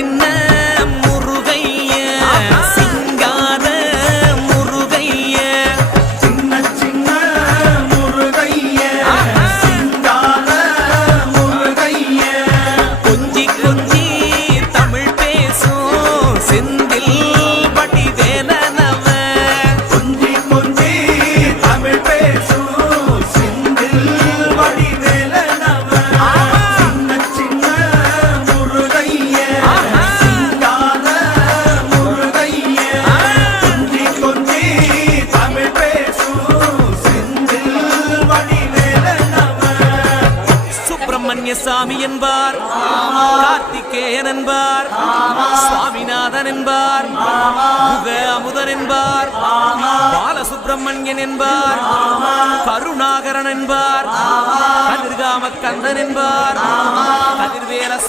சின்ன முருகைய சிங்கார முருகைய சின்ன சின்ன முருகைய சிங்கார முருகைய கொஞ்சி கொஞ்சி தமிழ் பேசும் செந்தில் வடிவேலனவ கொஞ்சி கொஞ்சி தமிழ் பேசும் செந்தில் வடிவேலனவ சின்ன சின்ன முருகைய சிங்கார முருகைய கொஞ்சி கொஞ்சி தமிழ் பேசும் செந்தில் வடிவேலனவ சுப்பிரமணிய சாமி என்பார், கார்த்திகேயன் என்பார், சுவாமிநாதன் என்பார், முக அமுதன் என்பார், பாலசுப்பிரமணியன் என்பார், கருணாகரன் என்பார், கதிர்காம கந்தன் என்பார், கதிர்வேல